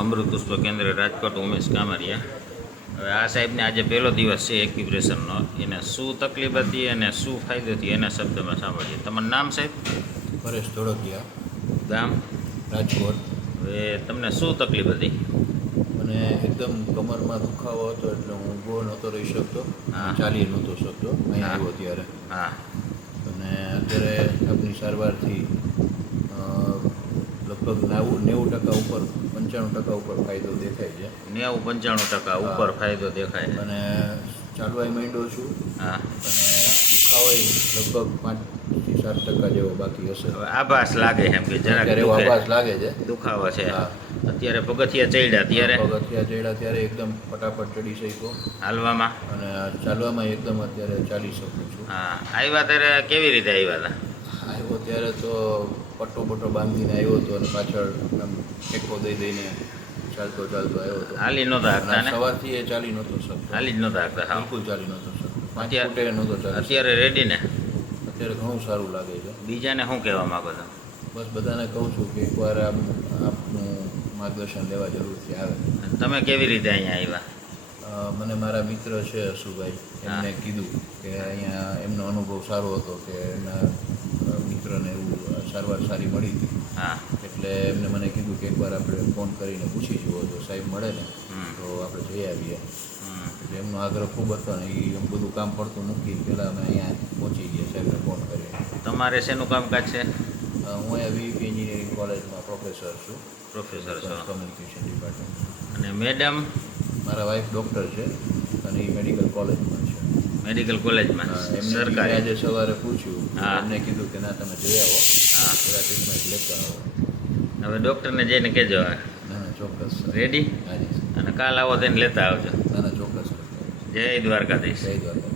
અમૃત પુષ્પ કેન્દ્ર રાજકોટ ઉમેશ કામરિયા. હવે આ સાહેબને આજે પહેલો દિવસ છે એક્યુપ્રેશનનો. એને શું તકલીફ હતી અને શું ફાયદો થયો એના શબ્દમાં સાંભળીએ. તમારું નામ સાહેબ? પરેશ ધોળકિયા. ગામ? રાજકોટ. હવે તમને શું તકલીફ હતી? મને એકદમ કમરમાં દુખાવો હતો એટલે હું ઊભો નહોતો રહી શકતો. હા. ચાલી નહોતો શકતો. અહીંયા આવ્યો ત્યારે. હા. અને અત્યારે આપની સારવારથી લગભગ નેવું નેવું ટકા ઉપર પંચાણું ટકા ઉપર ફાયદો દેખાય છે. નેવું પંચાણું ટકા ઉપર ફાયદો દેખાય છે. અને ચાલવાય માંડ્યો છું. હા. અને દુખાવાય લગભગ પાંચથી સાત ટકા જેવો બાકી હશે. હવે આભાસ લાગે એમ કે જરાક આભાસ લાગે છે. દુખાવો છે. અત્યારે પગથિયા ચડ્યા ત્યારે પગથિયા ચડ્યા ત્યારે એકદમ ફટાફટ ચડી શક્યો. હાલવામાં? અને ચાલવામાં એકદમ અત્યારે ચાલી શકું છું. હા. આવ્યા ત્યારે કેવી રીતે આવ્યા હતા? આવ્યો ત્યારે તો પટ્ટો પટ્ટો બાંધીને આવ્યો હતો અને પાછળ ટેકો દઈ દઈને ચાલતો ચાલતો આવ્યો હતો. હાલી નહોતો હાંકતા સવારથી એ ચાલી નહોતો શકતો. હાલી જ નહોતો હાંકતા હા. બિલકુલ ચાલી નહોતો શકતો. નહોતો ચાલતો અત્યારે રેડી ને? અત્યારે ઘણું સારું લાગે છે. બીજાને શું કહેવા માંગો છો? બસ બધાને કહું છું કે એકવાર આપ આપનું માર્ગદર્શન લેવા જરૂરથી આવે. તમે કેવી રીતે અહીંયા આવ્યા? મને મારા મિત્ર છે અશુભાઈ એમને કીધું કે અહીંયા એમનો અનુભવ સારો હતો કે એમના મિત્રને એવું સારવાર સારી મળી હતી. હા. એટલે એમને મને કીધું કે એકવાર આપણે ફોન કરીને પૂછી જુઓ જો સાહેબ મળે ને તો આપણે જઈ આવીએ. એટલે એમનો આગ્રહ ખૂબ હતો ને એ બધું કામ પડતું મૂકી પહેલાં અમે અહીંયા પહોંચી ગયા સાહેબને ફોન કર્યો. તમારે શેનું કામકાજ છે? હું અહીંયા વીપી એન્જિનિયરિંગ કોલેજમાં પ્રોફેસર છું. પ્રોફેસર છો. કમ્યુનિકેશન ડિપાર્ટમેન્ટ અને મેડમ? મારા વાઈફ ડૉક્ટર છે અને એ મેડિકલ કોલેજમાં છે. મેડિકલ કોલેજમાં હા, સરકારી? આજે સવારે પૂછ્યું. હા. એમને કીધું કે ના તમે જઈ આવો. હા. થોડા ટ્રીટમેન્ટ લેતા આવો. હવે ડૉક્ટરને જઈને કહેજો ના ચોક્કસ. રેડી અને કાલ આવો તેને લેતા આવજો. ના ચોક્કસ. જય દ્વારકાધીશ. જય દ્વારકા